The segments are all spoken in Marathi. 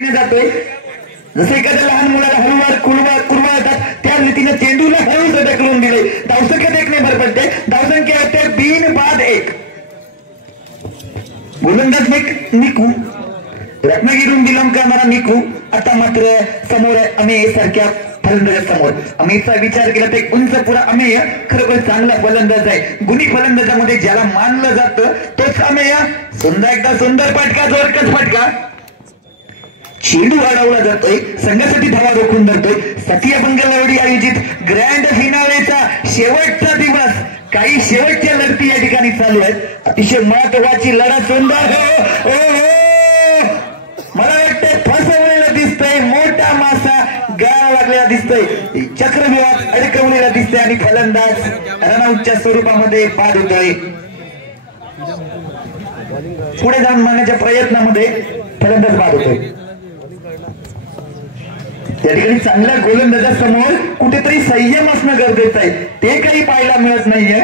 जातोय जसे एखाद्या लहान मुलाला हळूवार कुरवाळतात त्या रीतीने चेंडूला हळूच ढकलून दिले। धावसंख्या एक नंबर पडते, धावसंख्या होते 3-5-1। गोलंदाज निकू रत्नागिरीहून बिलॉंग करणारा निकू आता मात्र समोर अमेय सारख्या फलंदाजासमोर। अमेयचा विचार केला तर उंच पुरा अमेय खरोखर चांगला फलंदाज आहे। गुणी फलंदाजामध्ये ज्याला मानलं जातं तोच अमेय। एकदा सुंदर फटका, जोरकस फटका, चेंडू अडवला जातोय, संघासाठी धावा रोखून धरतोय। सतिया बंगलवाडी आयोजित ग्रँड फिनालेचा शेवटचा दिवस, काही शेवटच्या लढती या ठिकाणी चालू आहेत। अतिशय महत्वाची लढत सुंदर मला वाटतं फसवलेला दिसतोय, मोठा मासा गाळा लागलेला दिसतोय, चक्रव्यूहात अडकवलेला दिसतोय आणि फलंदाज रनआउटच्या स्वरूपामध्ये बाद होतोय। पुढे जाऊन मारण्याच्या प्रयत्नामध्ये फलंदाज बाद होतोय। त्या ठिकाणी चांगल्या गोलंदाजासमोर कुठेतरी संयम असणं गरजेचं आहे, ते काही पाहायला मिळत नाहीये।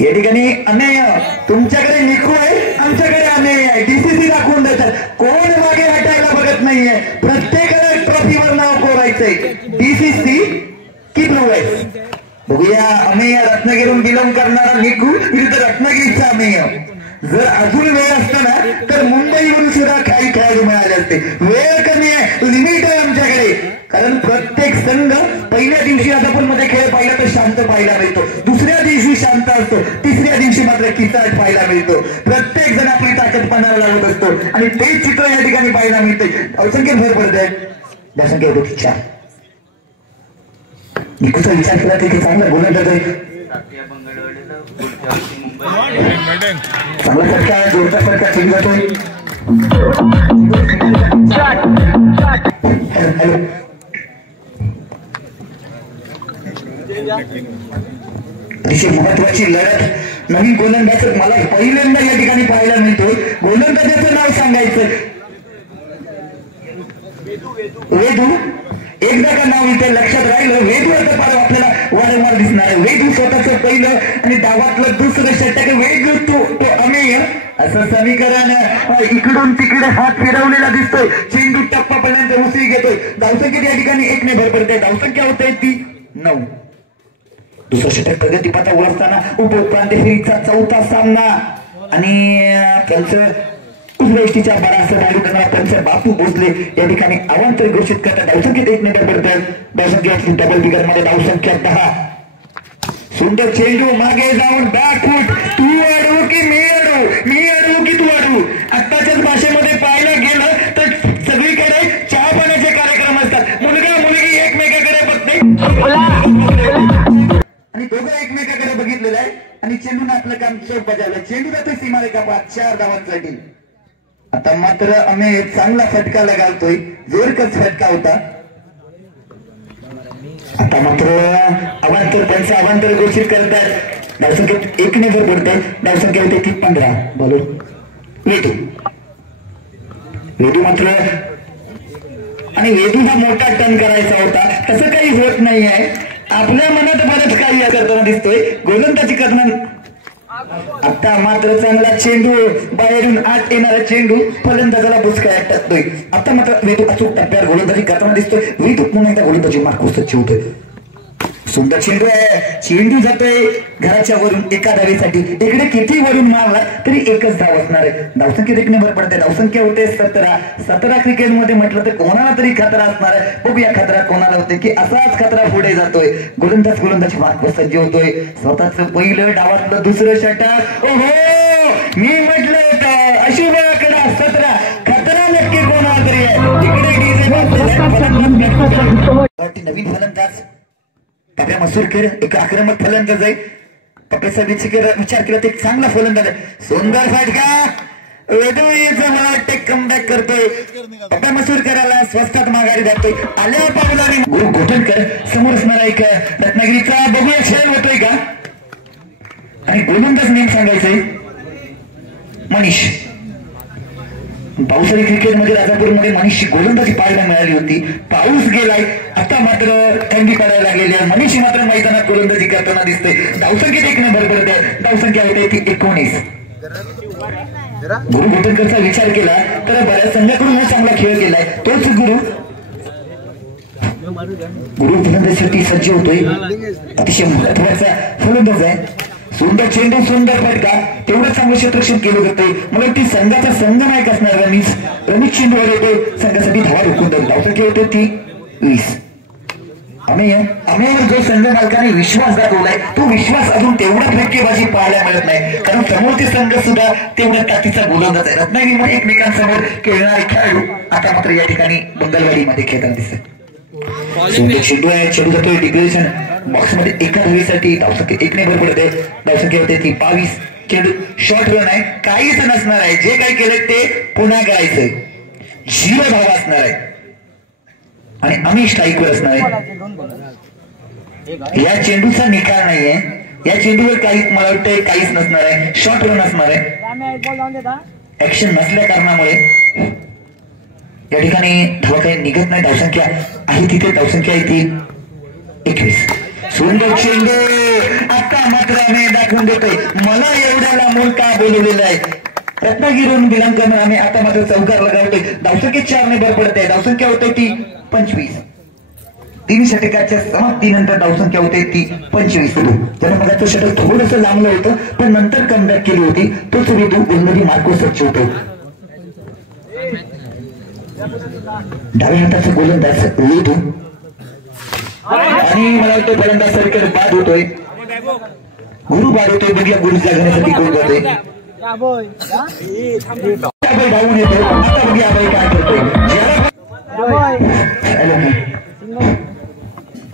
या ठिकाणी अमेय, तुमच्याकडे निकू आहे, आमच्याकडे अमेय आहे। डीसीसी दाखवून देतात, कोण मागे हटायला बघत नाहीये, प्रत्येकाला ट्रॉफीवर नाव कोरायचंय। डीसीसी की ब्लू आहे बघूया। अमेय रत्नागिरीहून बिलॉंग करणारा निकू विरुद्ध रत्नागिरीचा अमेय। जर अजून वेळ असताना तर मुंबईहून सुद्धा काही खेळाडू मिळाले असते। वेळ कमी आहे, लिमिट आहे आमच्याकडे, कारण प्रत्येक संघ पहिल्या दिवशी राजापूर मध्ये खेळ पाहिला तर शांत पाहायला मिळतो, दुसऱ्या दिवशी शांत असतो, तिसऱ्या दिवशी मात्र किचाट पाहायला मिळतो। प्रत्येक जण आपली ताकद पणाला लावत असतो आणि ते चित्र या ठिकाणी पाहायला मिळते। असंख्य भर पडत आहे, त्यासंख्या होतो इच्छा। निकूचा विचार केला की चांगला गोलंदाज आहे, चांगला फटका, जोरदार फटका खेळला जातोय। अतिशय महत्वाची लढत, नवीन गोलंदाज मला पहिल्यांदा या ठिकाणी पाहायला मिळतोय। गोलंदाजाचं नाव सांगायचं, वेदू। एकदा का नाव इथे लक्षात राहिलं, वेदू आता आपल्याला वारंवार दिसणार आहे। वेदू स्वतःच पहिलं आणि डावातलं दुसरं षटक, वेदू तो अमेय असं समीकरण इकडून तिकडे हात फिरवलेला दिसतोय। चेंडू टप्पापर्यंत उसळी घेतोय, धावसंख्या या ठिकाणी 1 ने भर पडते, धावसंख्या होते ती 9। दुसरं षटक प्रगतीपथा उलटताना उपउपांत्य फेरीचा चौथा सामना आणि त्यांचं कुलवेष्टीच्या बारासह डायलू करणारा त्यांचे बापू भोसले या ठिकाणी अवांतर घोषित करतात। धावसंख्येत 1 ने भर पडतात, धावसंख्या डबल बिगर मध्ये धावसंख्या 10। सुंदर चेंडू मागे जाऊन बॅकफूट, तू अडवू की मी अडवू, मी अडवू की तू अडवू। आत्ताच्याच भाषेमध्ये पाहायला गेलं तर सगळीकडे चहा पाण्याचे कार्यक्रम असतात, मुलगा मुलगी एकमेकाकडे बघते आणि दोघं एकमेकाकडे बघितलेलं आहे आणि चेंडूने आपलं काम चोख बजावलं। चेंडू जातोय सीमारेखा पार 4 धावांसाठी। आता मात्र अमेय चांगला फटका लगावतोय, जोरकस फटका होता। आता मात्र अवांतर पंच अवांतर घोषित करतात, धावसंख्येत 1 ने भर पडते, धावसंख्या होते ती 15। बोलो वेदू, वेदू मात्र आणि वेदू हा मोठा टर्न करायचा होता, तसं काही होत नाही आहे। आपल्या मनात बरंच काही करताना दिसतोय गोलंदाजी करताना। आता मात्र चांगला चेंडू, बाहेरून आत येणारा चेंडू फलंदाजाला बुचकाळ्यात टाकतोय। आता मात्र वेदू अचूक टप्प्यावर गोलंदाजी करताना दिसतोय। वेदू पुन्हा एकदा गोलंदाजी मार्क सज्ज होतोय। सुंदर चेंडू आहे, चेंडू जातोय घराच्या वरून एका धावेसाठी। इकडे किती वरून मारला तरी एकच धाव असणार आहे। धावसंख्येत 1 ने भर पडते, धावसंख्या होते 17 क्रिकेटमध्ये म्हटलं तर कोणाला तरी खतरा असणार आहे। बघूया खतरा कोणाला होते की असाच खतरा पुढे जातोय। गोलंदाजी मार्क सज्ज होतोय, स्वतःच पहिलं डावातलं दुसरं षटक। ओहो, मी म्हटलं होतं अशुभ आकडा 17, खतरा नक्की कोणाला तरी आहे। इकडे नवीन फलंदाज पप्या मसूरकर एक आक्रमक फलंदाज आहे। पप्याचा विचार केला तर एक चांगला फलंदाज आहे। सुंदर फटका, वेदू मला वाटते कमबॅक करतोय। पप्या मसूरकराला स्वस्तात माघारी जातोय। आल्या पावलाने गुरु घोटणकर समोर असणारा एक रत्नागिरीचा, बघूया खेळ होतोय का आणि गोलंदाज नेम सांगायचंय मनीष। पावसाळी क्रिकेटमध्ये राजापूरमध्ये मनीषची गोलंदाजी पाहायला मिळाली होती, पाऊस गेलाय, आता मात्र थंडी पडायला लागलेली आहे। मनीष मात्र मैदानात गोलंदाजी करताना दिसते। धावसंख्येत 1 ने भर पडते, धावसंख्या होते ती 19। गुरु गोटनकरचा विचार केला तर बऱ्याच संघाकडून चांगला खेळ केलाय. तोच गुरु फलंदाजीसाठी सज्ज होतोय. अतिशय महत्वाचा फलंदाज आहे. सुंदर चेंडू, सुंदर फटका, तेवढं चांगलं क्षेत्ररक्षण केलं जातंय. मला वाटतं संघाचा संघनायक असणार रमेश चेंडू होते. संघासाठी धावा रोखून देत. धावसंख्या होते ती 20. आम्ही जो संघ मालकाने विश्वास दाखवलाय तो विश्वास अजून तेवढा फटकेबाजी पाहायला मिळत नाही. कारण समोरचे संघ सुद्धा तेवढ्या ताकदीचा गोलंदाज आहे. रत्नागिरीमध्ये एकमेकांसमोर खेळणारे खेळाडू आता मात्र या ठिकाणी मंगलवाडीमध्ये खेळताना दिसतात. सुंदर चेंडू आहे. चेंडू जातोय डिक्लेरेशन बॉक्स मध्ये एका धावेसाठी. धावसंख्या 1 ने भर पडते. धावसंख्या होते ती 22. चेंडू शॉर्ट रन आहे. काहीच नसणार आहे. जे काही केलं ते पुन्हा करायचंय. 0 धावा असणार आहे आणि आम्ही स्ट्राईकवर असणार आहे. या चेंडूचा निकाल नाहीये. या चेंडूवर काही मला वाटतं काहीच नसणार आहे. शॉर्ट रन असणार आहे. ऍक्शन नसल्या कारणामुळे या ठिकाणी धावा काही निघत नाही. धावसंख्या आहे तिथे. धावसंख्या आहे ती 21. सुंदर चेंडू. आता मात्र आम्ही दाखवून देतोय मला एवढ्या लांबून का बोलवलेलं आहे. रत्नागिरीहून बिलांकन आम्ही आता मात्र चौकार लगावतोय. धावसंख्या 4 ने भर पडते. धावसंख्या होते ती 25. 3 षटकाच्या समाप्तीनंतर धावसंख्या होते ती 25. त्यानं मला तो षटक थोडंसं लांबलं होतं पण नंतर कमबॅक केली होती. तोच वेदू गोलंदाजी मार्को सच्च होतो. डाव्या हाताचा गोलंदाज वेदू आणि मला वाटतं फलंदाज सरकार बाद होतोय. गुरु बाद होतोय. बघूया गुरुच्या घेण्यासाठी गोल करतोय. धावून येतो. आता बघूया बाई काय करतोय.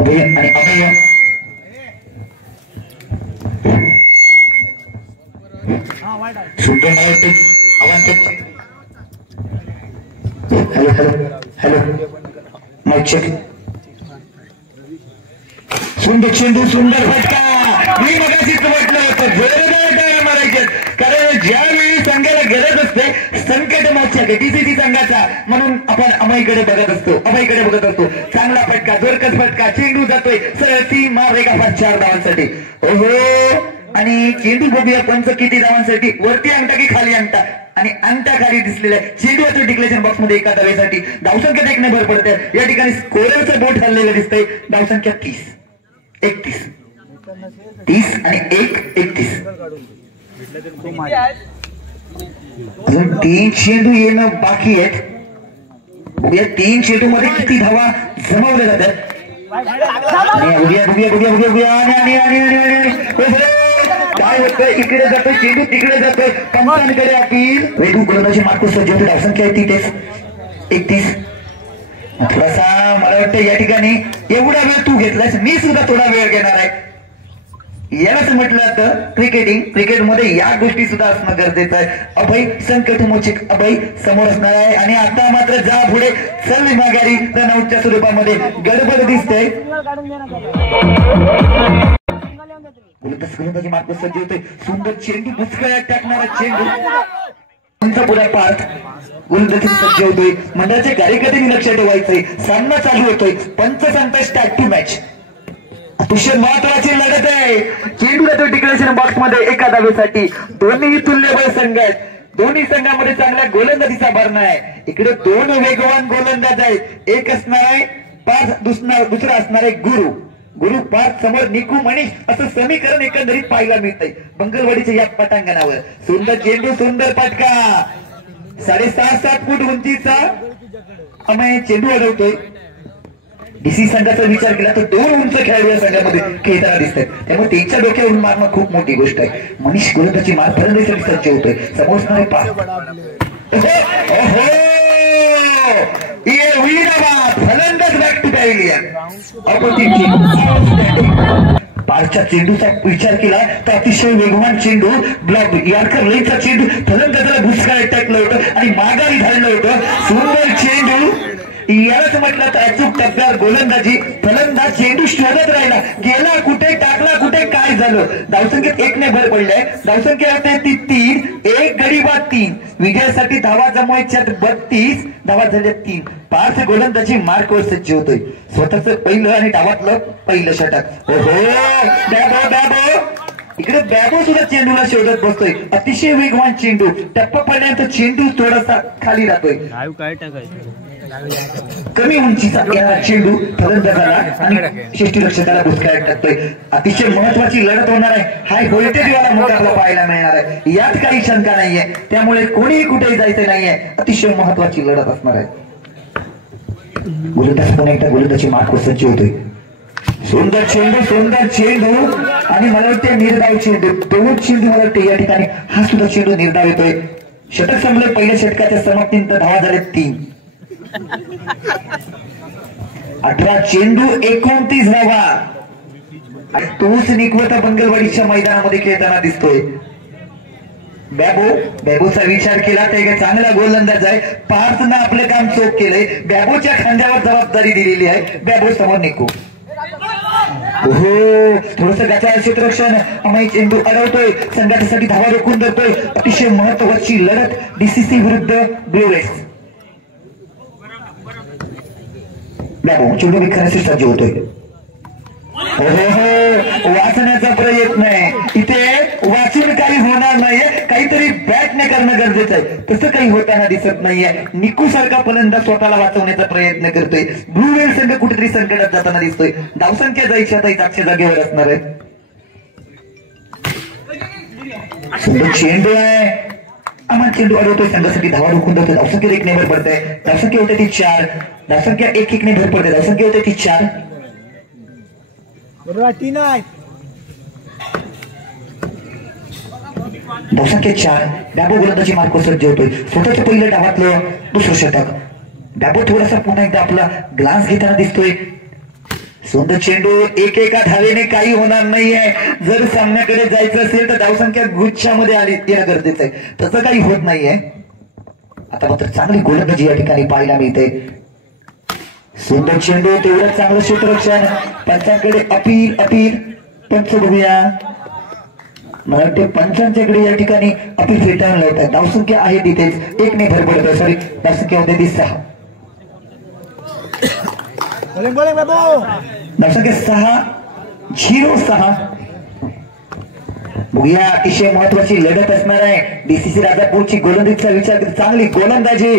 आणि अभय सुंदर मला वाटतं आव्हान. Hello mike check. सुंदर चेंडू, सुंदर फटका. मी मगाशीच म्हटलं होतं जोरदार टाळ्या मारायच्यात. कारण ज्यावेळी संघाला गरज असते संकट मोर्चा डीसीसी संघाचा म्हणून आपण अभयकडे बघत असतो. चांगला फटका, जोरकस फटका. चेंडू जातोय सरळ 3 मार रेगा 4 धावांसाठी. ओहो. आणि चेंडू बघूया पंच किती धावांसाठी. वरती अंगठा की खाली अंगठा. आणि अंगठा खाली दिसलेला आहे. चेंडू डिक्लेरेशन बॉक्स मध्ये एका धावेसाठी. धावसंख्या 1 ने भर पडते. या ठिकाणी स्कोररचं बोट हल्लेलं दिसतंय. धावसंख्या 30. 30 आणि 1 31. अजून 3 चेंडू येणं बाकी आहेत. बघूया 3 चेंडू मध्ये किती धावा जमवल्या जातात. काय होतं. इकडे जातोय चेंडू, तिकडे जातोय. पंचांकडे अपील. वेदू गोलंदाजी मार्को सज्ज होते. धावसंख्या आहे ती 31. थोडासा मला वाटतं या ठिकाणी एवढा वेळ तू घेतलास. मी सुद्धा थोडा वेळ घेणार आहे. यालाच म्हटलं तर क्रिकेटमध्ये या गोष्टी सुद्धा असणं गरजेचं आहे. अभय संकटमोचक अभय समोर असणार आहे. आणि आता मात्र जा पुढे चल माघारी रनआउटच्या स्वरूपामध्ये गडबड दिसते. गोलंदाजी मार्को सज्ज होते. सुंदर चेंडू, बुचकळ्यात टाकणारा चेंडू. पुढे पार्थ गोलंदाजी सज्ज होतोय. मंडळाचे कार्यकर्ते लक्ष ठेवायचंय. सामना चालू होतोय. पंच सांगताय स्टार्ट टू मॅच. अतिशय महत्वाची लढत आहे. चेंडू जातो डिक्लेरेशन बॉक्स मध्ये एका धावेसाठी. दोन्ही तुल्यबळ संघ आहेत. दोन्ही संघामध्ये चांगल्या गोलंदाजीचा भरणा आहे. इकडे 2 वेगवान गोलंदाज आहेत. एक असणार आहे पाच, दुसरा असणार आहे गुरु 5 समोर निकू मनीष असं समीकरण एकंदरीत पाहायला मिळतंय मंगलवाडीच्या या पटांगणावर. सुंदर चेंडू, सुंदर फटका. 6.5-7 फूट उंचीचा अमय चेंडू अडवतोय. डीसी संघाचा विचार केला तर 2 उंच खेळाडू या संघामध्ये खेळताना दिसतात. त्यामुळे त्यांच्या डोक्यावरून मारणं खूप मोठी गोष्ट आहे. मनीष गोलंदाजी मार फलंदाजीसाठी सज्ज होतोय. समोर असणारे फलंदाज बॅक टू पॅव्हिलियन. पारच्या चेंडूचा विचार केला तर अतिशय वेगवान चेंडू, यॉर्कर लेगचा चेंडू फलंदाजाला भुसकाळात टाकलं होतं आणि माघारी धाडलं होतं. सुंदर चेंडू. यालाच म्हटलं तर अचूक टप्प्यावर गोलंदाजी. फलंदाज चेंडू शोधत राहिला. गेला कुठे, टाकला कुठे, काय झालं. धावसंख्येत 1 ने भर पडलाय. धावसंख्या होते ती 3. 1 गडी बाद 3. विजयासाठी धावा जमवायच्यात 32 धावा झाल्या 3. पार्थ गोलंदाजी मार्कवर सज्ज होतोय. स्वतःच पहिलं आणि डावातलं पहिलं षटक. इकडे बॅबो सुद्धा चेंडूला शोधत बसतोय. अतिशय वेगवान चेंडू, टप्पा पडल्यानंतर चेंडू थोडासा खाली राहतोय. काय टाकायचं कमी उंचीचा चेंडू फलंदाजाला आणि षष्टीरक्षकाला भुसकाळ्यात टाकतोय. अतिशय महत्वाची लढत होणार आहे. हाय व्होल्टेजवाला मुकाबला पाहायला मिळणार आहे, यात काही शंका नाहीये. त्यामुळे कोणीही कुठेही जायचं नाहीये. अतिशय महत्वाची लढत असणार आहे. गोलंदाज पुन्हा एकदा गोलंदाजी मार्ग सज्ज होतोय. सुंदर चेंडू आणि मला वाटते निर्धाव चेंडू, दोन चेंडू मला वाटते या ठिकाणी. हा सुद्धा चेंडू निर्धाव येतोय. षटक संपलं. पहिल्या षटकाच्या समाप्तीनंतर धावा झाले 3. 18 चेंडू 29 धावा. आणि तोच निकवता बंगलवाडीच्या मैदानामध्ये खेळताना दिसतोय. बॅबोचा विचार केला तर एक चांगला गोलंदाज आहे. पार्थनं आपलं काम चोख केलंय. बॅबोच्या खांद्यावर जबाबदारी दिलेली आहे. बॅबो समोर निको. हो थोडस त्याचा क्षेत्ररक्षण अमाई चेंडू अडवतोय. संघासाठी धावा रोखून धरतोय. अतिशय महत्वाची लढत डीसीसी विरुद्ध ब्लू वेल्स. बॅबो चेंडू विकण्यासाठी सज्ज होतोय. वाचण्याचा प्रयत्न आहे. इथे वाचून काही होणार नाहीये. काहीतरी बॅटने करणं गरजेचं आहे. तसं काही होताना दिसत नाहीये. निकू सारखा फलंदाज स्वतःला वाचवण्याचा प्रयत्न करतोय. ब्लू वेल संघ कुठेतरी संकटात जाताना दिसतोय. धावसंख्या जायची आता इथच्या जागेवर असणार आहे. सुंदर चेंडू आहे. आम्हाला चेंडू अडवतोय. संघासाठी धावा रोखून धरतोय. धावसंख्या 1 ने भर पडते. धावसंख्या होते ती 4. धावसंख्या 1 ने भर पडते. धावसंख्या होते ती 4. धावसंख्या 4. बॅबो गोलंदाजी मार्ग सज्ज होतोय. स्वतःच्या पहिल्या डावातलं दुसरं षटक. बॅबो थोडासा पुन्हा एकदा आपला ग्लास घेताना दिसतोय. सुंदर चेंडू. एका धावेने काही होणार नाहीये. जर सामन्याकडे जायचं असेल तर धावसंख्या गुच्छामध्ये आली येणं गरजेचं आहे. तसं काही होत नाहीये. आता मात्र चांगली गोलंदाजी या ठिकाणी पाहायला मिळते. सुंदर चेंडू. तेवढं चांगलं क्षेत्ररक्षण. पंचांकडे अपील पंच बघूया. मला वाटते पंचांच्याकडे या ठिकाणी अपील फेटाळून लावतात. धावसंख्या आहे तिथेच. 1 ने भर पडत. सॉरी धावसंख्या होते ती 6. धावसंख्या 6-0-6. बघूया अतिशय महत्वाची लढत असणार आहे. डीसीसी राजापूरची गोलंदाजीचा विचार करत चांगली गोलंदाजी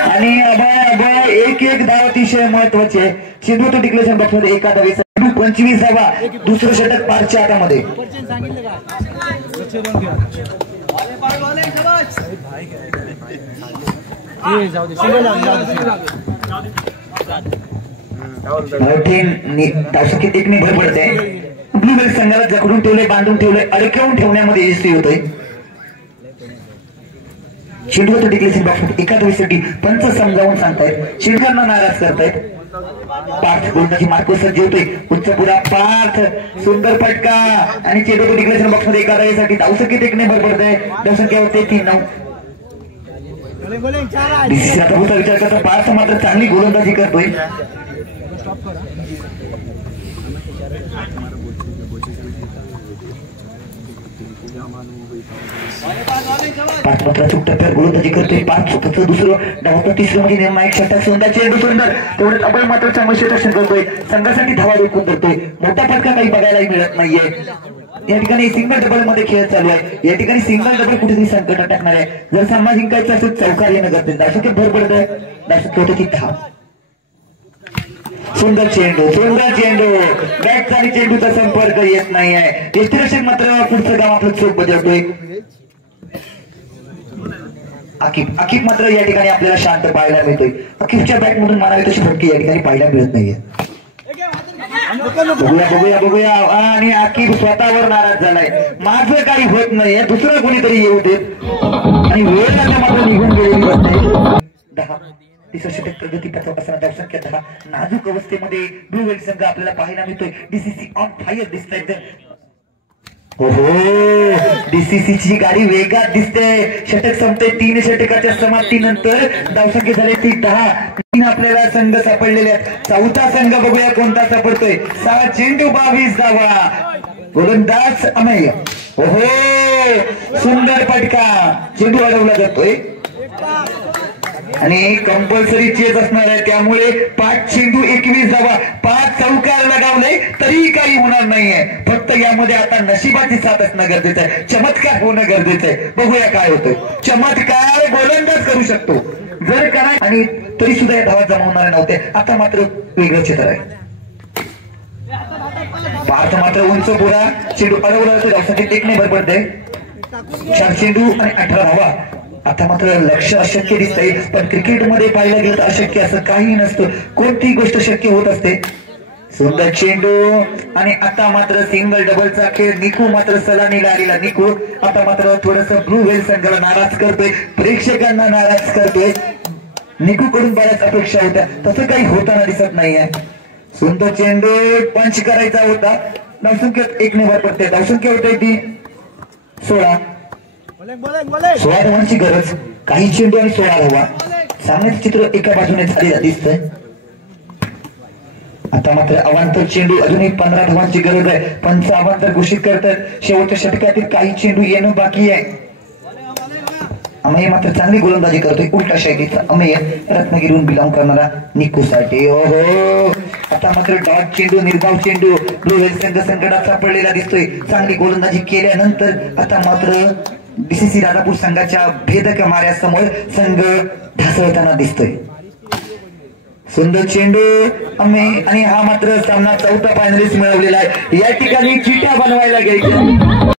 आणि अभय 1 धाव अतिशय महत्वाची आहे. चेंडू तो डिक्लेरेशन बॉक्समध्ये एका धावेचा 25 धावा. दुसरं षटक पारच्या हातामध्ये. धावसंख्येत 1 ने भर पडते. ब्लू वेल्स संघाला जखडून ठेवले, बांधून ठेवले, अडकवून ठेवण्यामध्ये यशस्वी होतोय. चेंडू तो डिक्लेरेशन बॉक्समध्ये एका धावेसाठी पंच समजावून सांगतायत. चेंडूंना नाराज करतायत. पार्थ गोलंदाजी मार्ग सज्ज होतोय. उच्चपुरा पार्थ. सुंदर फटका आणि चेंडू तो डिक्लेरेशन बॉक्समध्ये एका धावेसाठी. धावसंख्येत 1 ने भर पडते. धावसंख्या होते 3-9. विचार करता पार्थ मात्र चांगली गोलंदाजी करतोय. पाच मात्र टप्प्यावर गोलंदाजी करतोय. 5 स्वतःच दुसरं डावाचं तिसरं म्हणजे निर्णायक षटक. सुंदर चेंडू. सुंदर तेवढं अभय मात्र चांगलं क्षेत्ररक्षण करतोय. संघासाठी धावा रोखून धरतोय. मोठा फटका काही बघायलाही मिळत नाहीये. या ठिकाणी सिंगल डबल मध्ये खेळ चालू आहे. या ठिकाणी सिंगल डबल कुठेतरी संकटात टाकणार आहे. जर सामना जिंकायचा असेल चौकार येणं गरजेचं. धावसंख्या भर पडतंय. धावसंख्या होते ती 10. सुंदर चेंडू. बॅट आणि चेंडूचा संपर्क येत नाहीये. यष्टीरक्षक मात्र पुढचं काम आपलं चोख बजावतोय. आकिब मात्र या ठिकाणी आपल्याला शांत पाहायला मिळतोय. आकिबच्या बॅट मधून मारावी तशी फटकी या ठिकाणी पाहायला मिळत नाहीये. बघूया आणि आकिब स्वतःवर नाराज झालाय. माझं काही होत नाहीये, दुसरं कोणीतरी येऊ देत. आणि वेळ मात्र निघून गेलेली असते. 10. तिसरं षटक प्रगतीपथावर असताना धावसंख्या 10. नाजूक अवस्थेमध्ये ब्लू वेल्स संघ आपल्याला पाहायला मिळतोय. डीसीसी ऑन फायर दिसत आहेत. हो डीसीसीची गाडी वेगात दिसते. षटक संपते. 3 षटकाच्या समाप्तीनंतर धावसंख्या झाली ती 10. 3 आपल्याला संघ सापडलेले आहेत. चौथा संघ बघूया कोणता सापडतोय. 6 चेंडू 22 धावा. गोलंदाज अमेय. हो सुंदर फटका. चेंडू अडवला जातोय. आणि कंपल्सरी चेस असणार आहे, त्यामुळे 5 चेंडू 21 धावा, 5 चौकार लगावले तरी काही होणार नाहीये. फक्त यामध्ये आता नशिबाची साथ असणं गरजेचं आहे, चमत्कार होणं गरजेचं आहे. बघूया काय होतं. चमत्कार गोलंदाज करू शकतो जर करा, आणि तरी सुद्धा या धावा जमवणारे नव्हते. आता मात्र वेगळं चित्र आहे. पार्थ मात्र उंच पुरा चेंडू अडवला जातो, धावसाठी टेकणे भर पडते. 4 चेंडू आणि 18 धावा. आता मात्र लक्ष अशक्य दिसतंय, पण क्रिकेटमध्ये पाहिलं गेलं तर अशक्य असं काही नसतं, कोणतीही गोष्ट शक्य होत असते. सुंदर चेंडू आणि आता मात्र सिंगल डबलचा खेळ. निकू मात्र सलामीला आलेला निकू आता मात्र थोडस ब्लू व्हेल संघाला नाराज करतोय, प्रेक्षकांना नाराज करतोय. निकू कडून बऱ्याच अपेक्षा होत्या, तसं काही होताना दिसत नाहीये. सुंदर चेंडू पंच करायचा होता. धावसंख्या 1 ने भर पडते. धावसंख्या होते ती 16 धावांची गरज. काही चेंडू आणि 16 धावा. सामन्याचं चित्र एका बाजूने झालेलं दिसतंय. आता मात्र अवांतर चेंडू, अजूनही 15 धावांची गरज आहे. पंच अवांतर घोषित करतात. शेवटच्या षटकातील काही चेंडू येणं बाकी आहे. अमेय मात्र चांगली गोलंदाजी करतोय. उलटा शैलीचा अमेय रत्नागिरीहून बिलॉंग करणारा निकू साठी. ओहो, आता मात्र डॉट चेंडू, निर्धाव चेंडू ब्लू व्हेल संघ संकटात सापडलेला दिसतोय. चांगली गोलंदाजी केल्यानंतर आता मात्र बीसीसी राजापूर संघाच्या भेदक माऱ्यासमोर संघ ढासळताना दिसतोय. सुंदर चेंडू अमेय, आणि हा मात्र सामना 4था फायनलिस्ट मिळवलेला आहे. या ठिकाणी चिट्या बनवायला घ्यायच्या.